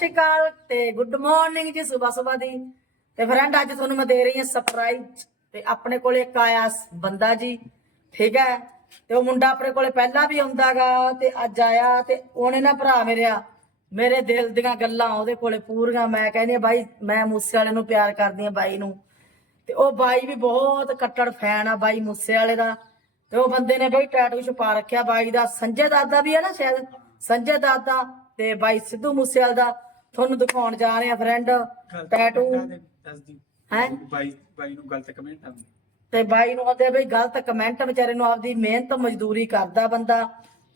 ਸ਼੍ਰੀ ਅਕਾਲ ਤੇ good morning ਜੀ ਸਵੇਰ ਸਵੇਰ ਦੀ। ਤੇ ਫਰੈਂਡ, ਅੱਜ ਤੁਹਾਨੂੰ ਮੈਂ ਦੇ ਰਹੀ ਹਾਂ ਸਰਪ੍ਰਾਈਜ਼ ਤੇ ਆਪਣੇ ਕੋਲ ਇੱਕ ਆਇਆ ਬੰਦਾ ਜੀ, ਠੀਕ ਹੈ? ਤੇ ਉਹ ਮੁੰਡਾ ਆਪਣੇ ਕੋਲੇ ਪਹਿਲਾਂ ਵੀ ਆਉਂਦਾਗਾ ਤੇ ਅੱਜ ਆਇਆ ਤੇ ਉਹਨੇ ਨਾ ਭਰਾ ਮੇਰਿਆ ਮੇਰੇ ਦਿਲ ਦੀਆਂ ਗੱਲਾਂ ਉਹਦੇ ਕੋਲੇ ਪੂਰੀਆਂ। ਮੈਂ ਕਹਿੰਦੀ ਬਾਈ, ਮੈਂ ਮੂਸੇ ਵਾਲੇ ਨੂੰ ਪਿਆਰ ਕਰਦੀ ਹਾਂ ਬਾਈ ਨੂੰ। ਤੇ ਉਹ ਬਾਈ ਵੀ ਬਹੁਤ ਕੱਟੜ ਫੈਨ ਆ ਬਾਈ ਮੂਸੇ ਵਾਲੇ ਦਾ। ਤੇ ਉਹ ਬੰਦੇ ਨੇ ਬਈ ਟੈਟੂ ਛਪਾ ਰੱਖਿਆ ਬਾਈ ਦਾ। ਸੰਜੇ ਦਾਦਾ ਵੀ ਹੈ ਨਾ ਸ਼ਾਇਦ? ਸੰਜੇ ਦਾਦਾ ਤੇ ਬਾਈ ਸਿੱਧੂ ਮੂਸੇਵਾਲ ਦਾ। ਤੁਹਾਨੂੰ ਦਿਖਾਉਣ ਜਾ ਰਹੇ ਆ ਫਰੈਂਡ ਟੈਟੂ ਦੱਸਦੀ। ਹੈ? ਬਾਈ ਬਾਈ ਨੂੰ ਗਲਤ ਕਮੈਂਟ ਆਉਂਦੇ। ਤੇ ਬਾਈ ਨੂੰ ਆਂਦੇ ਬਈ ਗਲਤ ਕਮੈਂਟ ਵਿਚਾਰੇ ਨੂੰ ਆਪਦੀ ਮਿਹਨਤ ਮਜ਼ਦੂਰੀ ਕਰਦਾ ਬੰਦਾ।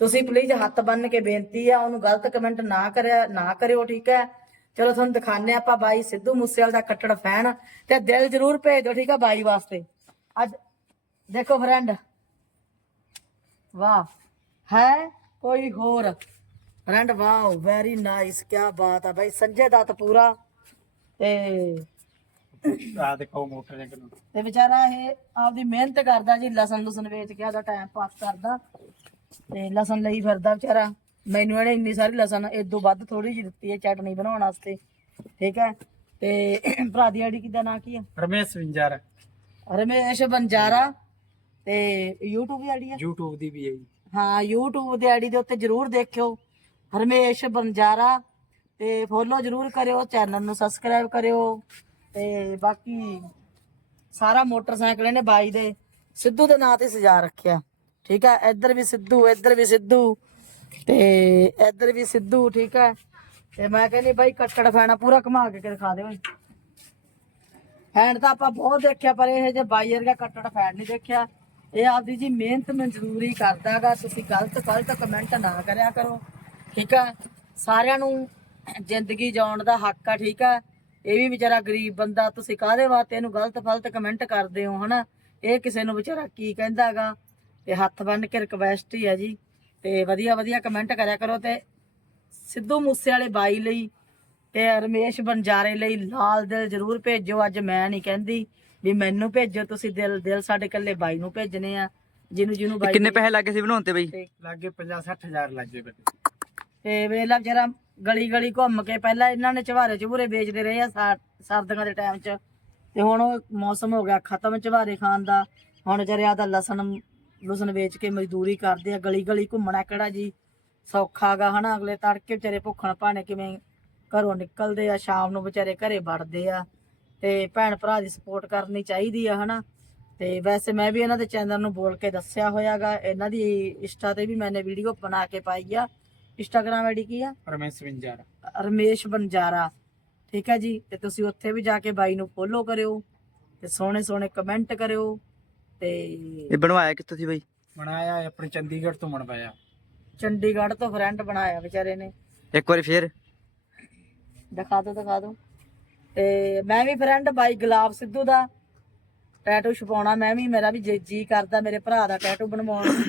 ਤੁਸੀਂ ਪਲੀਜ਼ ਹੱਥ ਬੰਨ ਕੇ ਬੇਨਤੀ ਆ ਉਹਨੂੰ ਗਲਤ ਕਮੈਂਟ ਨਾ ਕਰਿਆ ਨਾ ਕਰਿਓ ਠੀਕ ਹੈ? ਚਲੋ ਤੁਹਾਨੂੰ ਦਿਖਾਣੇ ਆਪਾਂ ਬਾਈ ਸਿੱਧੂ ਮੂਸੇਵਾਲ ਦਾ ਕੱਟੜ ਫੈਨ ਤੇ ਦਿਲ ਜ਼ਰੂਰ ਭੇਜ ਦਿਓ ਠੀਕ ਆ ਬਾਈ ਵਾਸਤੇ। ਅੱਜ ਦੇਖੋ ਫਰੈਂਡ ਵਾਹ ਹੈ ਕੋਈ ਹੋਰ? ਫਰੈਂਡ ਵਾਓ ਵੈਰੀ ਨਾਈਸ ਕੀ ਬਾਤ ਆ ਬਾਈ ਸੰਜੇ ਦੱਤ ਪੂਰਾ। ਤੇ ਆ ਦੇਖੋ ਮੋਟਰਸਾਈਕਲ ਨੂੰ ਤੇ ਵਿਚਾਰਾ ਇਹ ਆਪਦੀ ਮਿਹਨਤ ਕਰਦਾ ਜੀ ਲਸਣ ਲੁਸਣ ਵੇਚ ਕੇ ਆਦਾ ਟਾਈਮ ਪਾਸ ਕਰਦਾ। ਤੇ ਲਸਣ ਲਈ ਫਿਰਦਾ ਵਿਚਾਰਾ। ਮੈਨੂੰ ਇਹਨੇ ਇੰਨੀ ਸਾਰੀ ਲਸਣ ਇਦੋਂ ਵੱਧ ਥੋੜੀ ਜਿਹੀ ਦਿੱਤੀ ਹੈ ਚਟਨੀ ਬਣਾਉਣ ਵਾਸਤੇ। ਠੀਕ ਹੈ? ਤੇ ਭਰਾ ਦੀ ਆਈਡੀ ਕਿਦਾ ਨਾਂ ਕੀ ਹੈ? ਰਮੇਸ਼ ਵਿੰਜਰ। ਰਮੇਸ਼ ਬੰਜਾਰਾ ਤੇ YouTube ਦੀ ਆਈਡੀ ਹੈ? YouTube ਦੀ ਵੀ ਹੈ ਜੀ। ਹਾਂ YouTube ਦੀ ਆਈਡੀ ਦੇ ਉੱਤੇ ਜਰੂਰ ਦੇਖਿਓ। ਹਰਮੇਸ਼ ਬੰਜਾਰਾ ਤੇ ਫੋਲੋ ਜਰੂਰ ਕਰਿਓ ਚੈਨਲ ਨੂੰ ਸਬਸਕ੍ਰਾਈਬ ਕਰਿਓ ਤੇ ਬਾਕੀ ਸਾਰਾ ਮੋਟਰਸਾਈਕਲ ਇਹਨੇ ਬਾਈ ਦੇ, ਸਿੱਧੂ ਦੇ ਨਾਂ ਤੇ ਸਜਾ ਰੱਖਿਆ। ਠੀਕ ਹੈ, ਇੱਧਰ ਵੀ ਸਿੱਧੂ, ਇੱਧਰ ਵੀ ਸਿੱਧੂ ਤੇ ਇੱਧਰ ਵੀ ਸਿੱਧੂ, ਠੀਕ ਹੈ। ਤੇ ਮੈਂ ਕਹਿੰਦੀ ਬਾਈ ਕੱਟੜ ਫੈਣਾ ਪੂਰਾ ਘੁਮਾ ਕੇ ਦਿਖਾ ਦਿਓ ਫੈਨ ਤਾਂ ਆਪਾਂ ਬਹੁਤ ਦੇਖਿਆ, ਪਰ ਇਹ ਜੇ ਬਾਈ ਵਰਗਾ ਕੱਟੜ ਫੈਨ ਨਹੀਂ ਦੇਖਿਆ। ਇਹ ਆਪਦੀ ਜੀ ਮਿਹਨਤ ਮਨਜ਼ੂਰੀ ਕਰਦਾਗਾ, ਤੁਸੀਂ ਗਲਤ ਗਲਤ ਕਮੈਂਟ ਨਾ ਕਰਿਆ ਕਰੋ। ਠੀਕ ਆ? ਸਾਰਿਆਂ ਨੂੰ ਜ਼ਿੰਦਗੀ ਜਿਉਣ ਦਾ ਹੱਕ ਆ ਠੀਕ ਆ? ਇਹ ਵੀ ਵਿਚਾਰਾ ਗਰੀਬ ਬੰਦਾ ਤੁਸੀਂ ਕਾਹਦੇ ਵਾਸਤੇ ਇਹਨੂੰ ਗਲਤ ਫਲਤ ਕਮੈਂਟ ਕਰਦੇ ਹੋ ਹਨਾ? ਇਹ ਕਿਸੇ ਨੂੰ ਵਿਚਾਰਾ ਕੀ ਕਹਿੰਦਾਗਾ ਤੇ ਹੱਥ ਬੰਨ ਕੇ ਰਿਕਵੈਸਟ ਹੀ ਆ ਜੀ। ਤੇ ਵਧੀਆ ਵਧੀਆ ਕਮੈਂਟ ਕਰਿਆ ਕਰੋ ਤੇ ਸਿੱਧੂ ਮੂਸੇ ਵਾਲੇ ਬਾਈ ਲਈ ਤੇ ਰਮੇਸ਼ ਬੰਜਾਰੇ ਲਈ ਲਾਲ ਦਿਲ ਜਰੂਰ ਭੇਜੋ ਅੱਜ ਮੈਂ ਨਹੀਂ ਕਹਿੰਦੀ ਵੀ ਮੈਨੂੰ ਭੇਜੋ ਤੁਸੀਂ ਦਿਲ ਦਿਲ ਸਾਡੇ ਇਕੱਲੇ ਬਾਈ ਨੂੰ ਭੇਜਨੇ ਆ। ਜਿਹਨੂੰ ਜਿਹਨੂੰ ਬਾਈ ਕਿੰਨੇ ਪੈਸੇ ਲੱਗੇ ਸੀ ਬਣਾਉਣ ਤੇ ਬਈ? ਲੱਗੇ 50 60000 ਲੱਗੇ ਬਈ। ਤੇ ਵੇਲਾ ਜਰਾ ਗਲੀ ਗਲੀ ਘੁੰਮ ਕੇ ਪਹਿਲਾਂ ਇਹਨਾਂ ਨੇ ਚਵਾਰੇ ਚਵੂਰੇ ਵੇਚਦੇ ਰਹੇ ਆ ਸਾ- ਸਰਦੀਆਂ ਦੇ ਟਾਈਮ 'ਚ। ਤੇ ਹੁਣ ਉਹ ਮੌਸਮ ਹੋ ਗਿਆ ਖਤਮ ਚਵਾਰੇ ਖਾਣ ਦਾ। ਹੁਣ ਜਰਿਆ ਦਾ ਲਸਣ, ਲੁਸਣ ਵੇਚ ਕੇ ਮਜ਼ਦੂਰੀ ਕਰਦੇ ਆ, ਗਲੀ ਗਲੀ ਘੁੰਮਣਾ ਕਿਹੜਾ ਜੀ? ਸੌਖਾ ਸੌਖਾਗਾ ਹਨਾ, ਅਗਲੇ ਤੜਕੇ ਵਿਚਾਰੇ ਭੁੱਖਣ ਭਾਣੇ ਕਿਵੇਂ ਘਰੋਂ ਨਿਕਲਦੇ ਆ, ਸ਼ਾਮ ਨੂੰ ਵਿਚਾਰੇ ਘਰੇ ਵੜਦੇ ਆ। ਤੇ ਭੈਣ ਭਰਾ ਦੀ ਸਪੋਰਟ ਕਰਨੀ ਚਾਹੀਦੀ ਆ ਹਨਾ। ਤੇ ਵੈਸੇ ਮੈਂ ਵੀ ਇਹਨਾਂ ਦੇ ਚੈਨਲ ਨੂੰ ਬੋਲ ਕੇ ਦੱਸਿਆ ਹੋਇਆਗਾ ਇਹਨਾਂ ਦੀ ਇੰਸਟਾ ਤੇ ਵੀ ਮੈਨੇ ਵੀਡੀਓ ਬਣਾ ਕੇ ਪਾਈ ਆ। ਇੰਸਟਾਗ੍ਰam ਆਈਡੀ ਕੀ ਆ? ਰਮੇਸ਼ ਵਿੰਜਰ ਰਮੇਸ਼ ਬੰਜਾਰਾ ਠੀਕ ਹੈ ਜੀ? ਤੇ ਤੁਸੀਂ ਉੱਥੇ ਵੀ ਜਾ ਕੇ ਬਾਈ ਨੂੰ ਫੋਲੋ ਕਰਿਓ ਤੇ ਸੋਹਣੇ ਸੋਹਣੇ ਕਮੈਂਟ ਕਰਿਓ ਤੇ ਇਹ ਬਣਵਾਇਆ ਕਿੱਥੋਂ ਸੀ ਬਈ? ਬਣਾਇਆ ਹੈ ਆਪਣੇ ਚੰਡੀਗੜ੍ਹ ਤੋਂ ਬਣਵਾਇਆ। ਚੰਡੀਗੜ੍ਹ ਤੋਂ ਫਰੈਂਡ ਬਣਾਇਆ ਵਿਚਾਰੇ ਨੇ। ਇੱਕ ਵਾਰੀ ਫੇਰ। ਦਿਖਾ ਦੋ ਦਿਖਾ ਦੋ ਤੇ ਮੈਂ ਵੀ ਫਰੈਂਡ ਬਾਈ ਗੁਲਾਬ ਸਿੱਧੂ ਦਾ। ਟੈਟੂ ਛਪਾਉਣਾ ਮੈਂ ਵੀ ਮੇਰਾ ਵੀ ਜੀ- ਜੀ ਕਰਦਾ ਮੇਰੇ ਭਰਾ ਦਾ ਟੈਟੂ ਬਣਵਾਉਣ।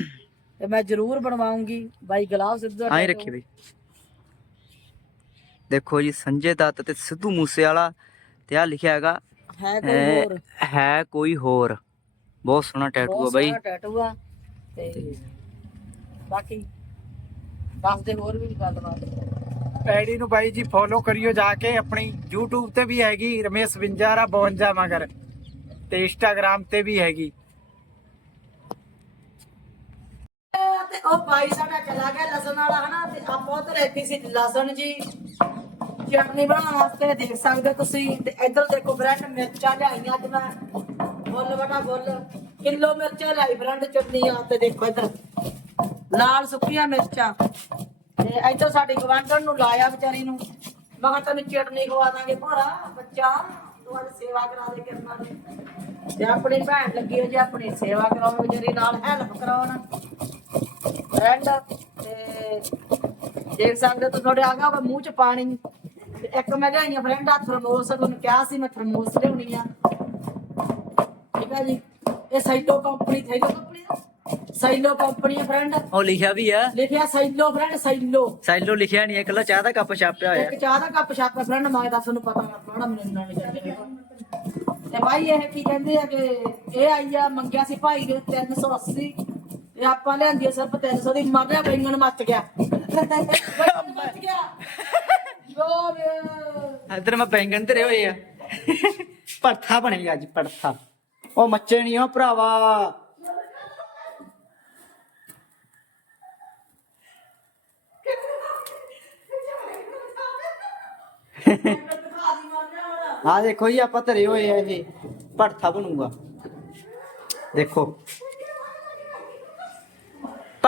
ਤੇ ਮੈਂ ਜ਼ਰੂਰ ਬਣਵਾਉਂਗੀ। ਬਾਈ ਗੁਲਾਬ ਸਿੱਧੂ ਦਾ tattoo। ਰੱਖੀ ਬਈ। ਦੇਖੋ ਜੀ ਸੰਜੇ ਦੱਤ ਤੇ ਸਿੱਧੂ ਮੂਸੇ ਵਾਲਾ ਤੇ ਆ ਲਿਖਿਆ ਹੈਗਾ ਹੈ ਕੋਈ ਹੈ- ਹੋਰ? ਹੈ ਕੋਈ ਹੋਰ। ਬਹੁਤ ਸੋਹਣਾ ਟੈਟੂ ਆ ਬਈ। ਸੋਹਣਾ ਟੈਟੂ ਆ ਤੇ ਬਾਕੀ ਦੱਸ ਦੇ ਹੋਰ ਵੀ ਗੱਲਬਾਤ। ਆਈਡੀ ਨੂੰ ਬਾਈ ਜੀ ਫੋਲੋ ਕਰਿਓ ਜਾ ਕੇ ਆਪਣੀ YouTube ਤੇ ਵੀ ਹੈਗੀ ਰਮੇਸ਼ ਵਿੰਜਰ ਆ 52 ਮਗਰ ਤੇ Instagram ਤੇ ਵੀ ਹੈਗੀ। ਤੇ ਉਹ ਭਾਈ ਸਾਡਾ ਚਲਾ ਗਿਆ ਲਸਣ ਵਾਲਾ ਹਨਾ, ਤੇ ਆਪਾਂ ਉਧਰ ਇੱਥੇ ਸੀ ਲਸਣ ਜੀ। ਚਟਨੀ ਬਣਾਉਣ ਵਾਸਤੇ ਦੇਖ ਸਕਦੇ ਤੁਸੀਂ, ਤੇ ਇੱਧਰ ਦੇਖੋ ਬ੍ਰੈਂਡ ਮਿਰਚਾਂ ਲਿਆਈਆਂ ਅੱਜ ਮੈਂ। ਬੁੱਲ ਬਟਾ ਬੁੱਲ ਕਿਲੋ ਮਿਰਚਾਂ ਲਿਆਈ ਬ੍ਰੈਂਡ ਚਟਨੀ ਤੇ ਦੇਖੋ ਇੱਧਰ। ਲਾਲ ਸੁੱਕੀਆਂ ਮਿਰਚਾਂ। ਤੇ ਇੱਧਰ ਸਾਡੀ ਗਵਾਂਢਣ ਨੂੰ ਲਾਇਆ ਵਿਚਾਰੀ ਨੂੰ। ਮੈਂ ਕਿਹਾ ਤੈਨੂੰ ਚਟਨੀ ਖਵਾ ਦਾਂਗੇ ਭੋਰਾ, ਬੱਚਾ। ਤੂੰ ਅੱਜ ਸੇਵਾ ਕਰਾ ਦੇ ਕਰਨਾ ਦੀ। ਤੇ ਆਪਣੀ ਭੈਣ ਲੱਗੀ ਹੋ ਜੇ ਆਪਣੀ ਸੇਵਾ ਕਰਾਉਣ ਵਿਚਾਰੀ ਨਾਲ ਹੈਲਪ ਕਰਾਉਣ ਫਰੈਂਡ ਤੇ ਦੇਖ ਸਕਦੇ ਤੁਸੀਂ ਤੁਹਾਡੇ ਆ ਗਿਆ ਹੋਗਾ ਮੂੰਹ ਚ ਪਾਣੀ। ਤੇ ਇੱਕ ਮੈਂ ਲਿਆਈਆਂ ਫਰੈਂਡ ਆ ਥਰਮੋਸ ਤੁਹਾਨੂੰ ਕਿਹਾ ਸੀ ਮੈਂ ਥਰਮੋਸ ਲਿਆਉਣੀ ਆ। ਠੀਕ ਆ ਜੀ? ਇਹ ਸਾਈਲੋ ਕੰਪਨੀ ਸਾਈਲੋ ਕੰਪਨੀ ਦਾ ਸਾਈਲੋ ਕੰਪਨੀ ਹੈ ਫਰੈਂਡ ਉਹ ਲਿਖਿਆ ਵੀ ਆ। ਲਿਖਿਆ ਸਾਈਲੋ ਫਰੈਂਡ ਸਾਈਲੋ ਸਾਈਲੋ ਲਿਖਿਆ ਨਹੀਂ ਇਕੱਲਾ ਚਾਹ ਦਾ ਕੱਪ ਛਾਪਿਆ ਹੋਇਆ। ਇੱਕ ਚਾਹ ਦਾ ਕੱਪ ਛਾਪਾ ਫਰੈਂਡ ਮੈਂ ਦੱਸ ਨੂੰ ਪਤਾ ਮੈਂ ਪੜਨਾ ਮੈਨੂੰ ਇੰਨਾ ਨਹੀਂ ਜਾਣਦੇ। ਤੇ ਭਾਈ ਇਹ ਕੀ ਕਹਿੰਦੇ ਆ ਕਿ ਇਹ ਆਈ ਆ ਮੰਗਿਆ ਸੀ ਭਾਈ ਦੇ 380 ਤੇ ਆਪਾਂ ਲਿਆਂਦੀ ਆ ਸਿਰਫ 300 ਦੀ ਮਰ ਗਿਆ ਬੈਂਗਣ ਮੱਚ ਗਿਆ। ਬੈਂਗਣ ਮੱਚ ਗਿਆ ਜੋ ਗਿਆ ਮੈਂ ਬੈਂਗਣ ਧਰੇ ਹੋਏ ਆ। ਭਰਥਾ ਬਣੇਗਾ ਅੱਜ ਭਰਥਾ ਉਹ ਮੱਚੇ ਨਹੀਂ ਉਹ ਭਰਾਵਾ। ਆ ਦੇਖੋ ਜੀ, ਆਪਾਂ ਧਰੇ ਹੋਏ ਆ ਇਹ ਭਰਥਾ ਬਣੂਗਾ। ਦੇਖੋ।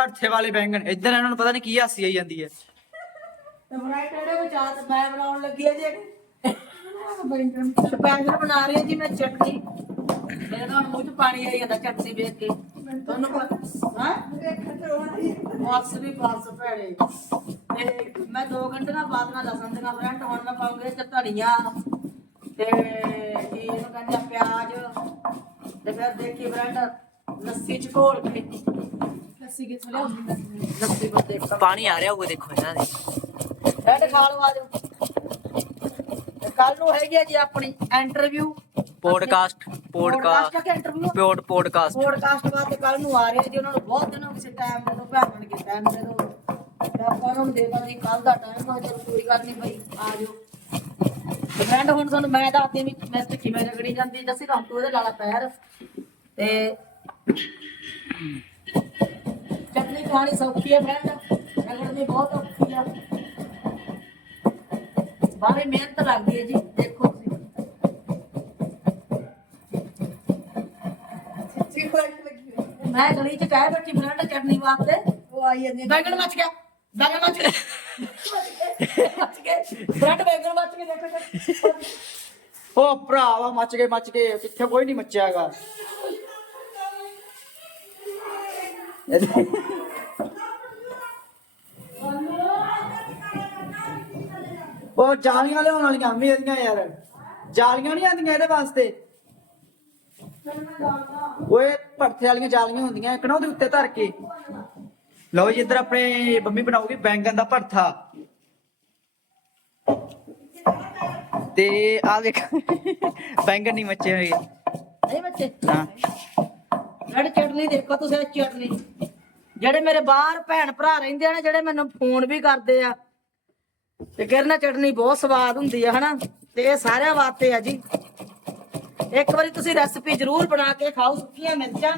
ਭਰਥੇ ਵਾਲੇ ਬੈਂਗਣ, ਇੱਧਰ ਇਹਨਾਂ ਨੂੰ ਪਤਾ ਨਹੀਂ ਕੀ ਹਾਸੀ ਆਈ ਜਾਂਦੀ ਹੈ। ਤੇ ਫਰਾਈਡ ਟੇਡੇ ਵਿੱਚ ਆ ਤੇ ਮੈਂ ਬਣਾਉਣ ਲੱਗੀ ਆ ਜੀ। ਸਪੈਸ਼ਲ ਬਣਾ ਰਹੀ ਹਾਂ ਜੀ ਮੈਂ ਚਟਨੀ। ਮੇਰੇ ਨਾਲ ਮੂੰਹ ਚ ਪਾਣੀ ਆਈ ਜਾਂਦਾ ਚਟਨੀ ਵੇਖ ਕੇ। ਤੁਹਾਨੂੰ ਹਾਂ? ਬਾਕਸ ਵੀ ਬਾਕਸ ਭੈੜੇ ਤੇ ਮੈਂ 2 ਘੰਟੇ ਨਾਲ ਬਾਅਦ ਨਾਲ ਲਸਣ ਦੇ ਨਾਲ ਫਰੰਟ ਹੁਣ ਮੈਂ ਪਾਉਂਗੇ ਤੇ ਧਨੀਆ। ਤੇ ਕੀ ਇਹਨੂੰ ਕਹਿੰਦੇ ਆ ਪਿਆਜ਼। ਤੇ ਫਿਰ ਦੇਖੀ ਫਰੰਟ ਲੱਸੀ ਚ ਘੋਲ ਕੇ। ਲੱਸੀ ਕਿੱਥੋਂ ਲਿਆਉਂਦੀ ਲੱਸੀ ਬਸ ਦੇਖ ਪਾਣੀ ਆ ਰਿਹਾ ਹੋਊਗਾ ਦੇਖੋ ਇਹਨਾਂ ਦੇ। ਰੈਡ ਖਾ ਲਓ ਆਜੋ ਕੱਲ ਨੂੰ ਹੈਗੀ ਆ ਜੀ ਆਪਣੀ ਇੰਟਰਵਿਊ ਪੋਡਕਾਸਟ ਪੋਡਕਾਸਟ ਕਿ ਇੰਟਰਵਿਊ ਪੋਡ ਪੋਡਕਾਸਟ ਪੋਡਕਾਸਟ ਬਾਅਦ ਕੱਲ ਨੂੰ ਆ ਰਹੇ ਆ ਜੀ ਉਹਨਾਂ ਨੂੰ ਬਹੁਤ ਦਿਨ ਹੋ ਗਏ ਟਾਈਮ ਦੇ ਦੋ ਭੈਣ ਕੇ ਟਾਈਮ ਦੇ ਦੋ ਤੇ ਆਪਾਂ ਨੂੰ ਦੇ ਦਾਂਗੇ ਕੱਲ ਦਾ ਟਾਈਮ ਆ ਕੋਈ ਗੱਲ ਨਹੀਂ ਭਾਈ ਆ ਜਾਓ। ਫਰੈਂਡ ਹੁਣ ਤੁਹਾਨੂੰ ਮੈਂ ਦੱਸਦੀ ਵੀ ਮੈਂ ਤੇ ਕਿਵੇਂ ਰਗੜੀ ਜਾਂਦੀ ਜੱਸੀ ਤਾਂ ਤੂੰ ਉਹਦੇ ਲਾਲਾ ਪੈਰ। ਤੇ ਚਟਨੀ ਖਾਣੀ ਸੌਖੀ ਹੈ ਫਰੈਂਡ ਰਗੜਨੀ ਬਹੁਤ ਔਖੀ ਆ। ਬਾਰੇ ਮਿਹਨਤ ਲੱਗਦੀ ਹੈ ਜੀ ਦੇਖੋ ਤੁਸੀਂ। ਮੈਂ ਗਲੀ ਚ ਕਹਿ ਬੈਠੀ ਫਰੈਂਡ ਚਟਨੀ ਵਾਸਤੇ। ਉਹ ਆਈ ਜਾਂਦੀ ਬੈਂਗਣ ਮੱਚ ਗਿਆ। ਬੈਂਗਣ ਮੱਚ ਗਿਆ। ਮੱਚ ਗਿਆ। ਫਰੈਂਡ ਬੈਂਗਣ ਮੱਚ ਕੇ ਦੇਖੋ ਉਹ ਭਰਾਵਾ ਮੱਚ ਗਏ ਮੱਚ ਗਏ। ਕਿੱਥੇ ਕੋਈ ਨਹੀਂ ਮੱਚਿਆਗਾ। ਉਹ ਜਾਲੀਆਂ ਲਿਆਉਣ ਵਾਲੀਆਂ ਮੇਰੀਆਂ ਯਾਰ। ਜਾਲੀਆਂ ਨਹੀਂ ਆਉਂਦੀਆਂ ਇਹਦੇ ਵਾਸਤੇ। ਓਏ ਭਰਥੇ ਵਾਲੀਆਂ ਜਾਲੀਆਂ ਹੁੰਦੀਆਂ ਇੱਕ ਨਾ ਉਹਦੇ ਉੱਤੇ ਧਰ ਕੇ। ਲਓ ਜੀ ਇੱਧਰ ਆਪਣੇ ਮੰਮੀ ਬਣਾਉਗੀ ਬੈਂਗਣ ਦਾ ਭਰਥਾ। ਤੇ ਆ ਦੇਖ ਬੈਂਗਣ ਨਹੀਂ ਮੱਚੇ ਹੋਏ। ਨਹੀਂ ਬੱਚੇ ਨਾ। ਜਿਹੜੀ ਚਟਨੀ ਦੇਖੋ ਤੁਸੀਂ ਇਹ ਚਟਨੀ। ਜਿਹੜੇ ਮੇਰੇ ਬਾਹਰ ਭੈਣ ਭਰਾ ਰਹਿੰਦੇ ਆ ਜਿਹੜੇ ਮੈਨੂੰ ਫੋਨ ਵੀ ਕਰਦੇ ਆ। ਤੇ ਕਹਿੰਦੇ ਚਟਨੀ ਬਹੁਤ ਸਵਾਦ ਹੁੰਦੀ ਆ, ਹਨਾ? ਤੇ ਇਹ ਸਾਰਿਆਂ ਵਾਸਤੇ ਆ ਜੀ। ਇੱਕ ਵਾਰੀ ਤੁਸੀਂ ਰੈਸਪੀ ਜ਼ਰੂਰ ਬਣਾ ਕੇ ਖਾਓ, ਸੁੱਕੀਆਂ ਮਿਰਚਾਂ,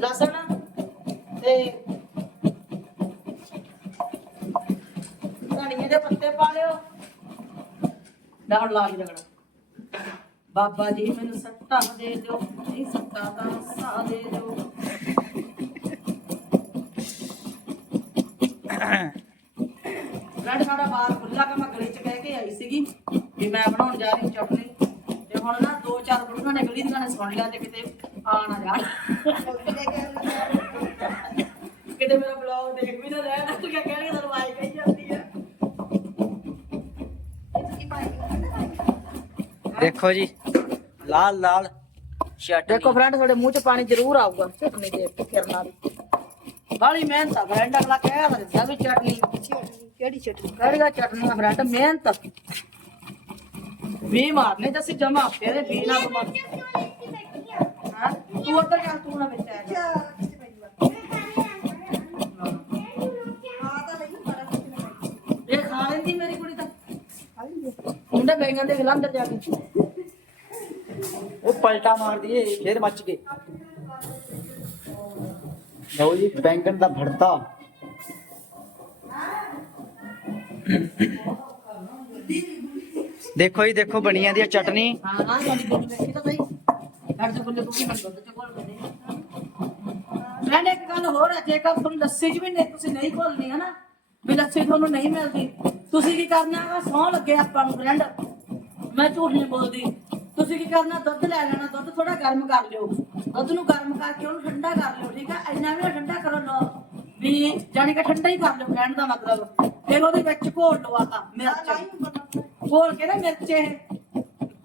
ਲਸਣ ਤੇ ਧਨੀਏ ਦੇ ਪੱਤੇ ਪਾ ਲਿਓ। ਲੈ ਹੁਣ ਲਾ ਕੇ ਰਗੜਾ। ਬਾਬਾ ਜੀ ਮੈਨੂੰ ਸੱਟਾ ਦੇ ਦਿਓ, ਨਹੀਂ ਸੱਟਾ ਤਾਂ ਸਾ ਦੇ ਦਿਓ। ਰੈਡ ਸਾਡਾ ਬਾਹਰ ਖੁੱਲਾ ਕਿ ਮੈਂ ਗਲੀ ਚ ਕਹਿ ਕੇ ਆਈ ਸੀਗੀ ਵੀ ਮੈਂ ਬਣਾਉਣ ਜਾ ਰਹੀ ਹਾਂ ਤੇ ਹੁਣ ਨਾ ਦੋ ਚਾਰ ਬੁੜੀਆਂ ਨੇ ਗਲੀ ਦੀਆਂ ਨੇ ਸੁਣ ਲਿਆ ਤੇ ਕਿਤੇ ਆ ਨਾ ਜਾਣ ਕਿਤੇ ਮੇਰਾ ਬਲੌਗ ਦੇਖ ਵੀ ਨਾ ਲੈਣ ਤੂੰ ਕਿਆ ਕਹਿਣੀ ਤੈਨੂੰ ਆਈ ਕਹੀ ਜਾਂਦੀ ਆ। ਦੇਖੋ ਜੀ ਲਾਲ ਲਾਲ ਚਟਨੀ ਦੇਖੋ ਫਰੈਂਡ ਤੁਹਾਡੇ ਮੂੰਹ 'ਚ ਪਾਣੀ ਜ਼ਰੂਰ ਆਊਗਾ। ਚਟਨੀ ਦੇ ਕਿਰਨਾਂ ਦੀ ਬਾਲੀ ਮਿਹਨਤ ਆ ਫਰੈਂਡ ਅਗਲਾ ਕਹਿਆ ਦਿੰਦਾ ਵੀ ਚਟਨੀ ਕਿਹੜੀ ਚਟਨੀ? ਕਿਹੜੀ ਚਟਨੀ ਆ ਫਰੈਂਡ ਮਿਹਨਤ ਵੀ ਮਾਰਨੇ ਤਾਂ ਅਸੀਂ ਜਮਾ ਤੇਰੇ ਵੀ ਨਾ ਬਮਾ ਹਾਂ ਤੂੰ ਉੱਧਰ ਜਾ ਤੂੰ ਨਾ ਵਿੱਚ ਆ ਜਾ। ਇਹ ਖਾ ਲੈਂਦੀ ਮੇਰੀ ਕੁੜੀ ਤਾਂ। ਉਹਦੇ ਬੈਂਗਣ ਦੇ ਖਿਲਾ ਅੰਦਰ ਜਾ ਕੇ। ਉਹ ਪਲਟਾ ਮਾਰਦੀ ਏ ਫੇਰ ਮੱਚ ਗਏ। ਲਓ ਜੀ ਬੈਂਗਣ ਦਾ ਭੜਤਾ। ਦੇਖੋ ਜੀ ਦੇਖੋ ਬਣੀਆਂ ਦੀ ਚਟਨੀ। ਮੈਂ ਇੱਕ ਗੱਲ ਹੋਰ ਹੈ ਜੇਕਰ ਤੁਹਾਨੂੰ ਲੱਸੀ ਚ ਵੀ ਨਹੀਂ ਤੁਸੀਂ ਨਹੀਂ ਘੋਲਣੀ ਹੈ ਨਾ ਵੀ ਲੱਸੀ ਤੁਹਾਨੂੰ ਨਹੀਂ ਮਿਲਦੀ ਤੁਸੀਂ ਕੀ ਕਰਨਾ ਹੈ ਸੌ ਲੱਗੇ ਆਪਾਂ ਨੂੰ ਫਰੈਂਡ ਮੈਂ ਝੂਠ ਨਹੀਂ ਬੋਲਦੀ। ਤੁਸੀਂ ਕੀ ਕਰਨਾ? ਦੁੱਧ ਲੈ ਲੈਣਾ। ਦੁੱਧ ਥੋੜਾ ਗਰਮ ਕਰ ਲਿਓ। ਦੁੱਧ ਨੂੰ ਗਰਮ ਕਰਕੇ ਉਹਨੂੰ ਠੰਡਾ ਕਰ ਲਿਓ, ਠੀਕ ਹੈ ਇੰਨਾ ਵੀ ਨਾ ਠੰਡਾ ਕਰੋ ਲੋ ਵੀ ਜਾਨੀ ਕਿ ਠੰਡਾ ਹੀ ਕਰ ਲਿਓ, ਕਹਿਣ ਦਾ ਮਤਲਬ। ਫਿਰ ਉਹਦੇ ਵਿੱਚ ਘੋਲ ਲਓ ਆਤਾ ਮਿਰਚ। ਘੋਲ ਕੇ ਨਾ ਮਿਰਚ ਇਹ।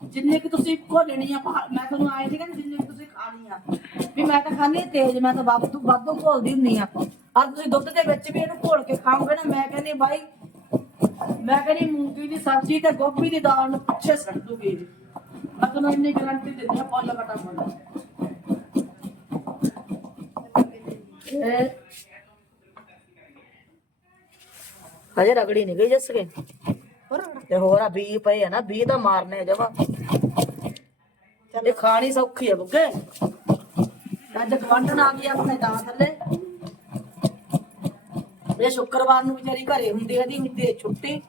ਜਿੰਨੇ ਕਿ ਤੁਸੀਂ ਘੋਲਣੀ ਆ ਮੈਂ ਤੁਹਾਨੂੰ ਆਏ ਸੀ ਕਿ ਜਿੰਨੇ ਕਿ ਤੁਸੀਂ ਖਾਣੀ ਆ। ਵੀ ਮੈਂ ਤਾਂ ਖਾਣੀ ਤੇਜ਼, ਮੈਂ ਤਾਂ ਵਾਧੂ ਵਾਧੂ ਘੋਲਦੀ ਹੁੰਨੀ ਆ। ਔਰ ਤੁਸੀਂ ਦੁੱਧ ਦੇ ਵਿੱਚ ਵੀ ਇਹਨੂੰ ਘੋਲ ਕੇ ਖਾਓਗੇ ਨਾ, ਮੈਂ ਕਹਿੰਦੀ ਬਾਈ, ਮੈਂ ਕਹਿੰਦੀ ਮੂੰਗੀ ਦੀ ਸਬਜ਼ੀ ਤੇ ਗੋਭੀ ਦੀ ਦਾਲ ਨੂੰ ਪਿੱਛੇ ਛੱਡ ਦੂਗੀ। ਮੈਂ ਤੁਹਾਨੂੰ ਇੰਨੀ ਗਾਰੰਟੀ ਦਿੰਦੀ ਆ ਫੁੱਲ ਕਟਾ ਫੁੱਲ। ਇਹ ਹਜੇ ਰਗੜੀ ਨਹੀਂ ਗਈ ਜੱਸ ਕੇ। ਤੇ ਹੋਰ ਆ ਬੀ ਪਏ ਆ ਨਾ ਬੀ ਤਾਂ ਮਾਰਨੇ ਜਮਾ। ਇਹ ਖਾਣੀ ਸੌਖੀ ਆ ਬੁੱਗੇ। ਅੱਜ ਗਵੰਡਣ ਆ ਗਈ ਆਪਣੇ ਤਾਂ ਥੱਲੇ। ਇਹ ਸ਼ੁੱਕਰਵਾਰ ਨੂੰ ਵਿਚਾਰੀ ਘਰੇ ਹੁੰਦੀ ਆ ਦੀ ਹੁੰਦੀ ਹੈ ਛੁੱਟੀ।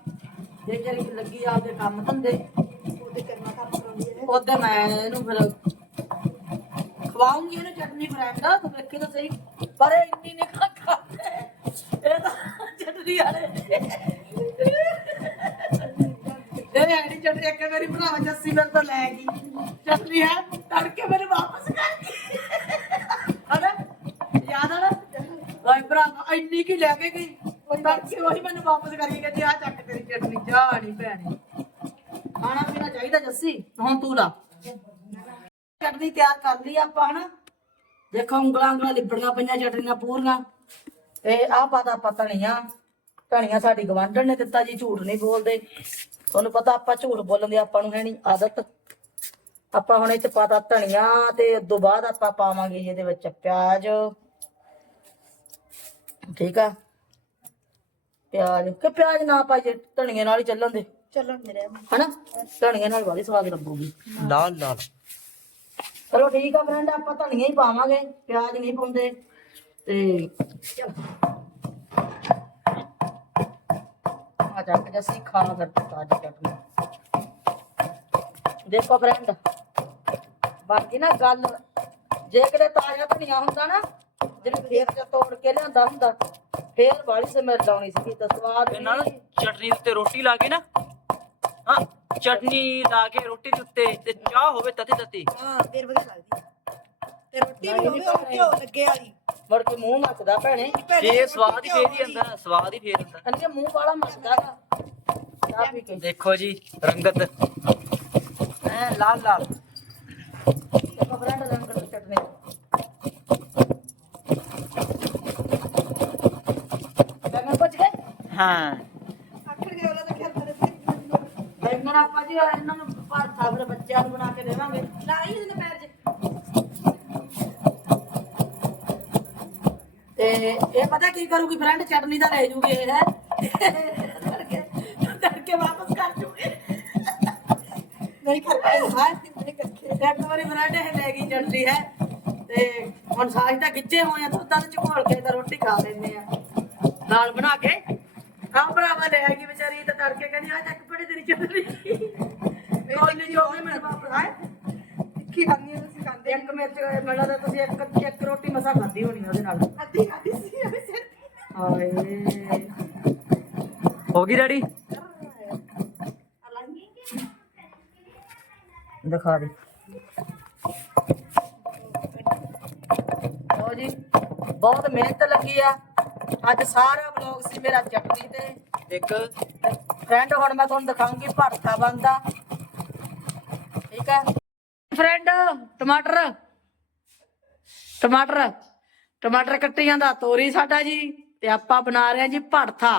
ਤੇ ਵਿਚਾਰੀ ਲੱਗੀ ਆਪਦੇ ਕੰਮ ਧੰਦੇ। ਉਹਦੇ ਮੈਂ ਇਹਨੂੰ ਫਿਰ ਖਵਾਉਂਗੀ ਇਹਨੂੰ ਚਟਨੀ ਫਰੈਂਡ ਤੂੰ ਵੇਖੀ ਤਾਂ ਸਹੀ। ਪਰ ਇਹ ਇੰਨੀ ਨਹੀਂ ਖਾ ਇਹ ਤਾਂ ਚਟਨੀ ਵਾਲੇ। ਇਹ ਐਡੀ ਚਟਨੀ ਇੱਕ ਵਾਰੀ ਭਰਾਵਾ ਜੱਸੀ ਮੇਰੇ ਤੋਂ ਲੈ ਗਈ। ਚਟਨੀ ਹੈ, ਤੜਕੇ ਮੇਰੇ ਵਾਪਸ ਕਰ ਗਈ। ਅਰੇ ਯਾਦ ਆ ਨਾ? ਭਾਈ ਭਰਾਵਾ, ਇੰਨੀ ਕੀ ਲੈ ਕੇ ਗਈ। ਉਹ ਤੜਕੇ ਉਹੀ ਮੈਨੂੰ ਵਾਪਸ ਕਰੀ ਗਈ ਕਹਿੰਦੀ ਆ ਚੱਕ ਤੇਰੀ ਚਟਨੀ ਜਾ ਨਹੀਂ ਭੈਣੀ। ਖਾਣਾ ਪੀਣਾ ਚਾਹੀਦਾ ਜੱਸੀ, ਹੁਣ ਤੂੰ ਲਾ। ਚਟਨੀ ਤਿਆਰ ਕਰ ਲਈ ਆਪਾਂ ਹਨਾ। ਦੇਖੋ ਉਂਗਲਾਂ ਉਂਗਲਾਂ ਲਿਬੜੀਆਂ ਪਈਆਂ, ਚਟਨੀਆਂ ਪੂਰੀਆਂ। ਤੇ ਆਹ ਪਾਤਾ ਆਪਾਂ ਧਨੀਆ। ਧਨੀਆ ਸਾਡੀ ਗਵਾਂਢਣ ਨੇ ਦਿੱਤਾ ਜੀ, ਝੂਠ ਨਹੀਂ ਬੋਲਦੇ। ਤੁਹਾਨੂੰ ਪਤਾ ਆਪਾਂ ਝੂਠ ਬੋਲਣ ਦੀ ਆਪਾਂ ਨੂੰ ਹੈ ਨਹੀਂ ਆਦਤ। ਆਪਾਂ ਹੁਣ ਇਹ ਚ ਪਾਤਾ ਧਨੀਆ ਤੇ ਉਸ ਤੋਂ ਬਾਅਦ ਆਪਾਂ ਪਾਵਾਂਗੇ ਜੀ ਇਹਦੇ ਵਿੱਚ ਪਿਆਜ਼। ਠੀਕ ਆ? ਪਿਆਜ਼। ਕਿ ਪਿਆਜ਼ ਨਾ ਪਾਈਏ ਧਨੀਏ ਨਾਲ ਹੀ ਚੱਲਣ ਦੇ। ਚੱਲਣ ਦੇ ਰਿਹਾ ਹਨਾ ਧਨੀਏ ਨਾਲ ਬੜੀ ਸਵਾਦ ਲੱਗੂਗੀ ਲਾਲ ਲਾਲ ਚਲੋ ਠੀਕ ਆ ਫਰੈਂਡ ਆਪਾਂ ਧਨੀਆ ਹੀ ਪਾਵਾਂਗੇ। ਪਿਆਜ਼ ਨਹੀਂ ਪਾਉਂਦੇ ਤੇ ਆ ਜਾ ਕੇ ਅਸੀਂ ਖਾ ਫਿਰ ਤਾਜੀ ਚਟਨੀ ਦੇਖੋ ਫਰੈਂਡ ਬਾਕੀ ਨਾ ਗੱਲ ਜੇ ਕਿਤੇ ਤਾਜ਼ਾ ਧਨੀਆ ਹੁੰਦਾ ਨਾ ਜਿਹਨੂੰ ਖੇਤ ਚ ਤੋੜ ਕੇ ਲਿਆਂਦਾ ਹੁੰਦਾ ਫੇਰ ਬਾੜੀ ਸਮੈਲ ਲਾਉਣੀ ਸੀ ਤਾਂ ਸਵਾਦ ਤੇ ਨਾਲ ਵੀ- ਚਟਨੀ ਦੇ ਉੱਤੇ ਰੋਟੀ ਲਾ ਕੇ ਨਾ ਹਾਂ ਚਟਨੀ ਲਾ ਕੇ ਰੋਟੀ ਦੇ ਉੱਤੇ ਤੇ ਚਾਹ ਹੋਵੇ ਤਤੀ ਤਤੀ। ਹਾਂ ਫਿਰ ਵਧੀਆ ਲੱਗਦੀ ਆ। ਤੇ ਰੋਟੀ ਵੀ ਹੋਵੇ ਉਹ ਘਿਓ ਲੱਗੇ ਵਾਲੀ। ਮੁੜ ਕੇ ਮੂੰਹ ਮੱਕਦਾ ਭੈਣੇ। ਫੇਰ ਸਵਾਦ ਹੀ ਫੇਰ ਹੀ ਹੁੰਦਾ ਸਵਾਦ ਹੀ ਫੇਰ ਹੁੰਦਾ। ਅੰਕੇ ਮੂੰਹ ਵਾਲਾ ਮੱਕਦਾ ਗਾ ਚਾਹ ਪੀ ਕੇ। ਦੇਖੋ ਜੀ ਰੰਗਤ। ਐ ਲਾਲ ਲਾਲ। ਰੰਗ ਦੀ ਚਟਨੀ। ਗਏ? ਹਾਂ ਆਖਰ ਗਿਆ ਉਹਦਾ ਤਾਂ ਖਿਆਲ ਕਰੇ ਬੈਂਗਣ ਆਪਾਂ ਜੀ ਇਹਨਾਂ ਨੂੰ ਭਰਥਾ ਫਿਰ ਬੱਚਿਆਂ ਨੂੰ ਬਣਾ ਕੇ ਦੇਵਾਂਗੇ। ਲਾਈ ਇਹਦੇ ਪੈਰ 'ਚ। ਤੇ ਇਹ ਪਤਾ ਕੀ ਕਰੂਗੀ? ਫਰੈਂਡ ਚਟਨੀ ਦਾ ਲੈ ਜੂਗੀ ਇਹ ਹੈ। ਤੜਕੇ ਤੜਕੇ ਵਾਪਸ ਕਰ ਜੂਗੀ। ਨਹੀਂ ਕਰ ਪਾਈ ਹਾਂ ਨਹੀਂ ਕਰਕੇ। ਵਾਰੀ ਫਰੈਂਡ ਇਹ ਲੈ ਗਈ ਚਟਨੀ ਹੈ। ਤੇ ਹੁਣ ਸਾਜ ਤਾਂ ਗਿੱਜੇ ਹੋਏ ਆ ਦੁੱਧਾਂ ਚ ਘੋਲ ਕੇ ਤਾਂ ਰੋਟੀ ਖਾ ਲੈਂਦੇ ਆ। ਨਾਲ ਬਣਾ ਕੇ ਆ ਭਰਾਵਾ ਲੈ ਆਈ ਵਿਚਾਰੀ ਤਾਂ ਤੜਕੇ ਕਹਿੰਦੀ ਆ ਚੱਕ ਪੜੇ ਤੇਰੀ ਚਟਨੀ ਕੋਲੀ ਜੋ ਵੀ ਮੇਰੇ ਬਾਪ ਆਏ ਕੀ ਖਾਣੀ ਤੁਸੀਂ ਖਾਂਦੇ ਇੱਕ ਮਿਰਚ ਮੈਨੂੰ ਲੱਗਦਾ ਤੁਸੀਂ ਇੱਕ ਇੱਕ ਰੋਟੀ ਮਸਾ ਖਾਧੀ ਹੋਣੀ ਉਹਦੇ ਨਾਲ ਅੱਧੀ ਖਾਦੀ ਸੀ ਐਵੇਂ ਸਿਰ ਹਾਏ ਹੋ ਗਈ ਰੈਡੀ ਦਿਖਾ ਦੇ ਲਓ ਜੀ ਬਹੁਤ ਮਿਹਨਤ ਲੱਗੀ ਆ ਅੱਜ ਸਾਰਾ ਵਲੌਗ ਸੀ ਮੇਰਾ ਚਟਨੀ ਤੇ। ਇੱਕ। ਫਰੈਂਡ ਹੁਣ ਮੈਂ ਤੁਹਾਨੂੰ ਦਿਖਾਉਂਗੀ ਭਰਤਾ ਬਣਦਾ ਠੀਕ ਹੈ? ਫਰੈਂਡ ਟਮਾਟਰ। ਟਮਾਟਰ। ਟਮਾਟਰ ਕੱਟੀ ਜਾਂਦਾ ਤੋਰੀ ਸਾਡਾ ਜੀ ਤੇ ਆਪਾਂ ਬਣਾ ਰਹੇ ਹਾਂ ਜੀ ਭਰਥਾ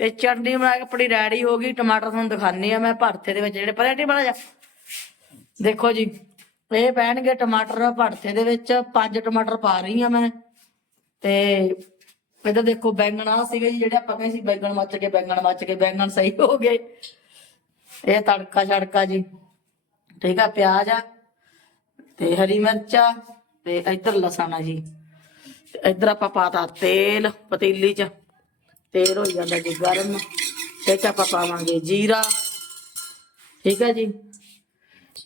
ਤੇ ਚਟਨੀ ਬਣਾ ਕੇ ਆਪਣੀ ਰੈਡੀ ਹੋ ਗਈ। ਟਮਾਟਰ ਤੁਹਾਨੂੰ ਦਿਖਾਣੀ ਆ ਮੈਂ ਭਰਥੇ ਦੇ ਵਿੱਚ ਜਿਹੜੇ ਪਰੇਟੀ ਬਣਾ ਜਾ। ਦੇਖੋ ਜੀ ਇਹ ਪੈਣਗੇ ਟਮਾਟਰ ਭਰਥੇ ਦੇ ਵਿੱਚ। ਪੰਜ ਟਮਾਟਰ ਪਾ ਰਹੀ ਆ ਮੈਂ। ਤੇ ਇਹਦਾ ਦੇਖੋ ਬੈਂਗਣ ਆ ਸੀਗੇ ਜੀ, ਜਿਹੜੇ ਆਪਾਂ ਕਹੇ ਸੀ ਬੈਂਗਣ ਮੱਚ ਕੇ ਬੈਂਗਣ ਮੱਚ ਕੇ ਬੈਂਗਣ ਸਹੀ ਹੋ ਗਏ। ਇਹ ਤੜਕਾ ਛੜਕਾ ਜੀ। ਠੀਕ ਆ, ਪਿਆਜ਼ ਆ ਤੇ ਹਰੀ ਮਿਰਚਾ ਤੇ ਇੱਧਰ ਲਸਣ ਆ ਜੀ। ਤੇ ਇੱਧਰ ਆਪਾਂ ਪਾਤਾ ਤੇਲ, ਪਤੀਲੀ ਚ। ਤੇਲ ਹੋ ਜਾਂਦਾ ਜੀ ਗਰਮ। ਤੇ ਚ ਆਪਾਂ ਪਾਵਾਂਗੇ ਜੀਰਾ। ਠੀਕ ਹੈ ਜੀ।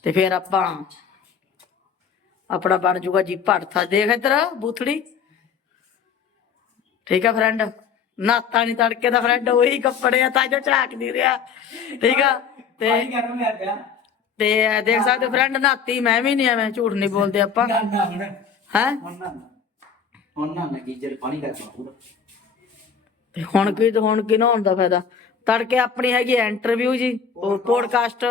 ਤੇ ਫਿਰ ਆਪਾਂ, ਆਪਣਾ ਬਣ ਜੂਗਾ ਜੀ ਭੜਥਾ ਦੇਖ ਇੱਧਰ ਬੂਥੜੀ। ਠੀਕ ਹੈ ਫਰੈਂਡ ਨਾਤਾ ਨਹੀਂ ਤੜਕੇ ਦਾ ਫਰੈਂਡ ਉਹੀ ਕੱਪੜੇ ਆ ਤਾਂ ਜੋ ਝਾਕ ਨਹੀਂ ਰਿਹਾ। ਠੀਕ ਆ? ਤੇ ਤੇ ਦੇਖ ਸਕਦੇ ਫਰੈਂਡ ਨਾਤੀ ਮੈਂ ਵੀ ਨਹੀਂ ਐਵੇਂ ਝੂਠ ਨਹੀਂ ਬੋਲਦੇ ਆਪਾਂ। ਹੈ? ਹੁਣ ਨਾ ਗੀਜਰ ਪਾਣੀ ਕਰ ਪੂਰਾ ਤੇ ਹੁਣ ਕੀ ਹੁਣ ਕੀ ਨਹਾਉਣ ਦਾ ਫਾਇਦਾ? ਤੜਕੇ ਆਪਣੀ ਹੈਗੀ ਇੰਟਰਵਿਊ ਜੀ ਉਹ ਪੋਡਕਾਸਟ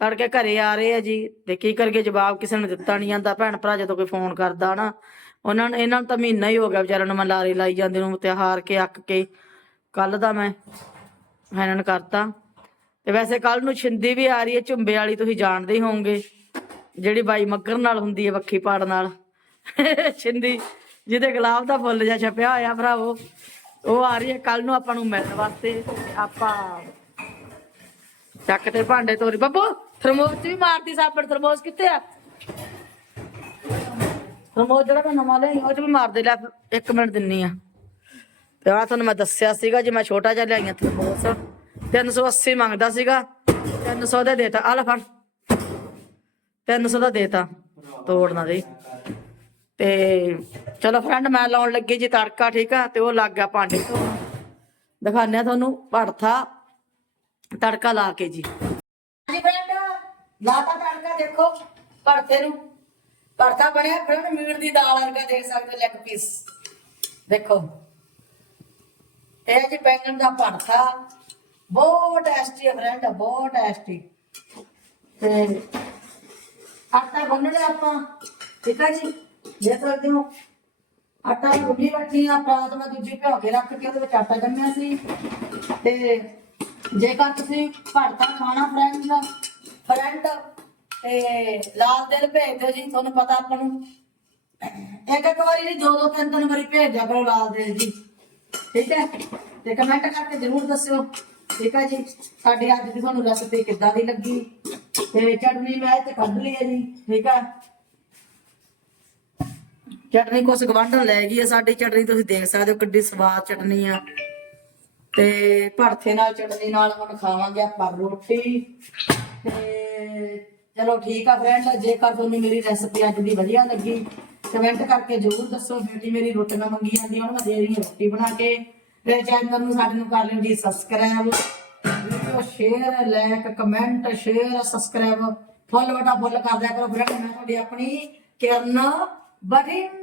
ਤੜਕੇ ਘਰੇ ਆ ਰਹੇ ਆ ਜੀ ਤੇ ਕੀ ਕਰਕੇ ਜਵਾਬ ਕਿਸੇ ਨੂੰ ਦਿੱਤਾ ਨਹੀਂ ਜਾਂਦਾ। ਭੈਣ ਭਰਾ ਜਦੋਂ ਕੋਈ ਫੋਨ ਕਰਦਾ ਨਾ ਉਹਨਾਂ ਨੂੰ, ਇਹਨਾਂ ਨੂੰ ਤਾਂ ਮਹੀਨਾ ਹੀ ਹੋ ਗਿਆ ਵਿਚਾਰਿਆਂ ਨੂੰ ਮੈਂ ਲਾਰੀ ਲਾਈ ਜਾਂਦੇ ਨੂੰ ਤੇ ਹਾਰ ਕੇ, ਅੱਕ ਕੇ। ਕੱਲ ਦਾ ਮੈਂ ਇਹਨਾਂ ਕਰਤਾ। ਤੇ ਵੈਸੇ ਕੱਲ ਨੂੰ ਛਿੰਦੀ ਵੀ ਆ ਰਹੀ ਹੈ, ਝੁੰਬੇ ਵਾਲੀ ਤੁਸੀਂ ਜਾਣਦੇ ਹੀ ਹੋਵੋਗੇ। ਜਿਹੜੀ ਬਾਈ ਮੱਗਰ ਨਾਲ ਹੁੰਦੀ ਹੈ, ਵੱਖੀ ਪਾੜ ਨਾਲ। ਛਿੰਦੀ, ਜਿਹਦੇ ਗੁਲਾਬ ਦਾ ਫੁੱਲ ਜਿਹਾ ਛਪਿਆ ਹੋਇਆ ਭਰਾਵੋ। ਉਹ ਆ ਰਹੀ ਹੈ ਕੱਲ ਨੂੰ ਆਪਾਂ ਨੂੰ ਮਿਲਣ ਵਾਸਤੇ। ਆਪਾਂ ਚੱਕ ਤੇ ਭਾਂਡੇ ਤੋਰੀ। ਬੱਬੂ, ਥਰਮੋਸ 'ਚ ਵੀ ਮਾਰਦੀ ਸਾਬਣ, ਥਰਮੋਸ ਕਿੱਥੇ ਆ? ਥਰਮੋਸ ਜਿਹੜਾ ਮੈਂ ਨਵਾਂ ਲਿਆਈ, ਉਹ 'ਚ ਵੀ ਮਾਰਦੇ ਲੈ ਇੱਕ ਮਿੰਟ ਦਿੰਨੀ ਆ। ਤੇ ਆ ਤੁਹਾਨੂੰ ਮੈਂ ਦੱਸਿਆ ਸੀਗਾ, ਜੇ ਮੈਂ ਛੋਟਾ ਜਿਹਾ ਲਿਆਈਆਂ ਥਰਮੋਸ 380 ਮੰਗਦਾ ਸੀਗਾ 300 ਦਾ ਦੇਤਾ। ਆ ਲੈ ਫੜ। 300 ਦਾ ਦੇਤਾ ਤੋੜਨਾ ਦੇ ਤੇ ਚਲੋ ਫਰੈਂਡ ਮੈਂ ਲਾਉਣ ਲੱਗੀ ਜੀ ਤੜਕਾ, ਠੀਕ ਆ? ਤੇ ਉਹ ਲੱਗ ਗਿਆ ਭਾਂਡੇ ਤੋਂ ਦਿਖਾਉਂਦੇ ਆ ਤੁਹਾਨੂੰ ਪੜਥਾ ਤੜਕਾ ਲਾ ਕੇ ਜੀ। ਜੀ ਫਰੈਂਡ ਲਾਤਾ ਤੜਕਾ, ਦੇਖੋ, ਭੜਥੇ ਨੂੰ। ਭੜਥਾ ਬਣਿਆ ਫਰੈਂਡ ਮੀਟ ਦੀ ਦਾਲ ਵਰਗਾ ਦੇਖ ਸਕਦੇ ਲੈਗ ਪੀਸ ਦੇਖੋ। ਇਹ ਜੀ ਬੈਂਗਣ ਦਾ ਭੜਥਾ। ਬਹੁਤ ਟੇਸਟੀ ਹੈ ਫਰੈਂਡ ਬਹੁਤ ਟੇਸਟੀ ਤੇ ਆਟਾ ਗੁੰਨ ਲਿਆ ਆਪਾਂ। ਠੀਕ ਹੈ ਜੀ? ਦੇਖ ਸਕਦੇ ਹੋ। ਆਟਾ ਗੁੰਨੀ ਬੈਠੀ ਆ ਰਾਤ ਮੈਂ ਦੂਜੀ ਭਿਓ ਕੇ ਰੱਖ ਕੇ ਉਹਦੇ ਵਿੱਚ ਆਟਾ ਜੰਮਿਆ ਸੀ। ਤੇ ਜੇਕਰ ਤੁਸੀਂ ਭੜਤਾ ਖਾਣਾ ਫਰੈਂਡ ਫਰੈਂਡ ਤੇ ਲਾਲ ਦਿਲ ਭੇਜ ਦਿਓ ਜੀ, ਤੁਹਾਨੂੰ ਪਤਾ ਆਪਾਂ ਨੂੰ। ਇੱਕ ਇੱਕ ਵਾਰੀ ਨਹੀਂ ਦੋ ਦੋ, ਤਿੰਨ ਤਿੰਨ ਵਾਰੀ ਭੇਜ ਦਿਆ ਕਰੋ ਲਾਲ ਦਿਲ ਜੀ। ਠੀਕ ਹੈ? ਤੇ ਕਮੈਂਟ ਕਰਕੇ ਜਰੂਰ ਦੱਸਿਓ, ਠੀਕ ਹੈ ਜੀ? ਸਾਡੀ ਅੱਜ ਦੀ ਤੁਹਾਨੂੰ ਰੈਸਪੀ ਕਿੱਦਾਂ ਦੀ ਲੱਗੀ? ਤੇ ਚਟਨੀ ਮੈਂ ਤੇ ਕੱਢ ਲਈ ਹੈ ਜੀ, ਠੀਕ ਹੈ? ਚਟਨੀ ਕੁਛ ਗਵਾਂਢਣ ਲੈ ਗਈ ਹੈ, ਸਾਡੀ ਚਟਨੀ ਤੁਸੀਂ ਦੇਖ ਸਕਦੇ ਹੋ ਕਿੱਡੀ ਸਵਾਦ ਚਟਨੀ ਆ। ਤੇ ਭੜਥੇ ਨਾਲ ਚਟਨੀ ਨਾਲ ਹੁਣ ਖਾਵਾਂਗੇ ਆਪਾਂ ਰੋਟੀ। ਤੇ ਚਲੋ ਠੀਕ ਆ ਫਰੈਂਡ ਜੇਕਰ ਤੁਹਾਨੂੰ ਮੇਰੀ ਰੈਸਪੀ ਅੱਜ ਦੀ ਵਧੀਆ ਲੱਗੀ ਕਮੈਂਟ ਕਰਕੇ ਜ਼ਰੂਰ ਦੱਸੋ ਬੇਟੀ ਮੇਰੀ ਰੋਟੀਆਂ ਮੰਗੀ ਜਾਂਦੀ ਹੁਣ ਮੈਂ ਦੇ ਰਹੀ ਹਾਂ ਰੋਟੀ ਬਣਾ ਕੇ। ਤੇ ਚੈਨਲ ਨੂੰ ਸਾਡੇ ਨੂੰ ਕਰ ਲਿਓ ਜੀ subscribe video share like comment share subscribe ਫੁੱਲ ਬਟਾ ਫੁੱਲ ਕਰ ਦਿਆ ਕਰੋ ਫਰੈਂਡ ਮੈਂ ਤੁਹਾਡੀ ਆਪਣੀ ਕਿਰਨ ਬਠਿੰਡਾ।